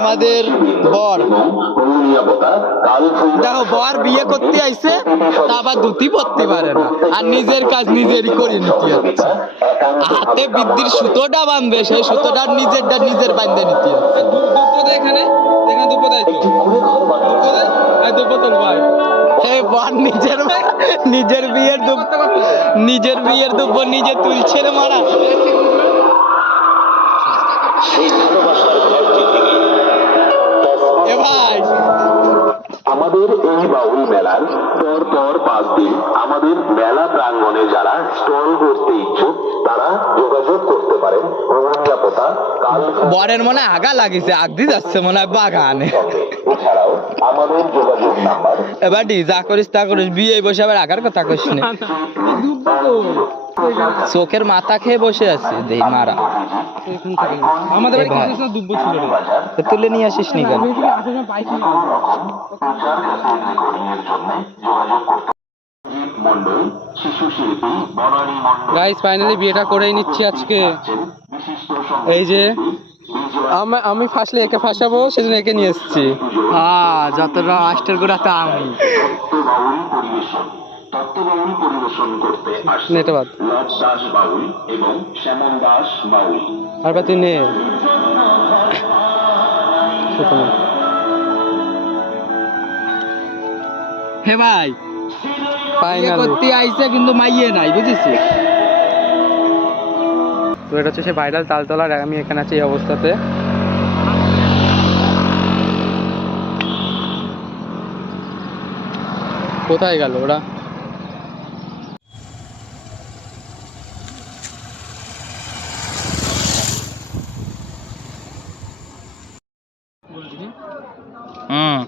আমাদের বর দেখো বর বিয়ে করতে আইছে তা আবার ধুতি পরতে পারে না আর নিজের কাজ নিজেরই করে নিতে যাচ্ছে হাতে বিদ্যুৎ সুতোটা বাঁধবে সেই সুতোটা নিজের বাঁধতে নিতে যাচ্ছে এখানে দুপদাই তো দুপদাই ভাই এই বর নিজের বিয়ের দুব্ব নিজে তুলছে রে মারা এ ভাই আমাদের এই বাউল মেলার পর 5 দিন আমাদের মেলা প্রাঙ্গণে যারা স্টল করতে ইচ্ছুক তারা যোগাযোগ করতে পারেন। নিরাপত্তা কাল বরের মনে আগা লাগিছে আগদি যাচ্ছে মনে হয় বাগানে। এছাড়াও আমাদের যোগাযোগ নাম্বার এবার যা করিস তা করিস বিয়ে বসে আবার আগার কথা কইস না চোখের মাথা খেয়ে বসে আছে দেই মারা আমাদের বাড়ি কিছু দুব্ব ছিল তুলে নিয়ে আসিস নি কেন গাইস ফাইনালি বিয়েটা করেই নিচ্ছি আজকে। এই যে আমি ফাঁসলে একে ফাঁসাবো সেজন্য একে নিয়ে এসেছি। হ্যাঁ যতটা মাস্টার গোড়া তা আমি পরিবেশন করতে আসছে নেটবাদ লব দাস বাউল এবং শ্যামল দাস বাউল। আর তুই নে হে ভাই বিয়ে করতে আইছে কিন্তু মাইয়ে নাই বুঝেছিস তো এটা হচ্ছে সে ভাইরাল তালতলার আমি এখানে আছি এই অবস্থাতে। কোথায় গেল ওরা? হুম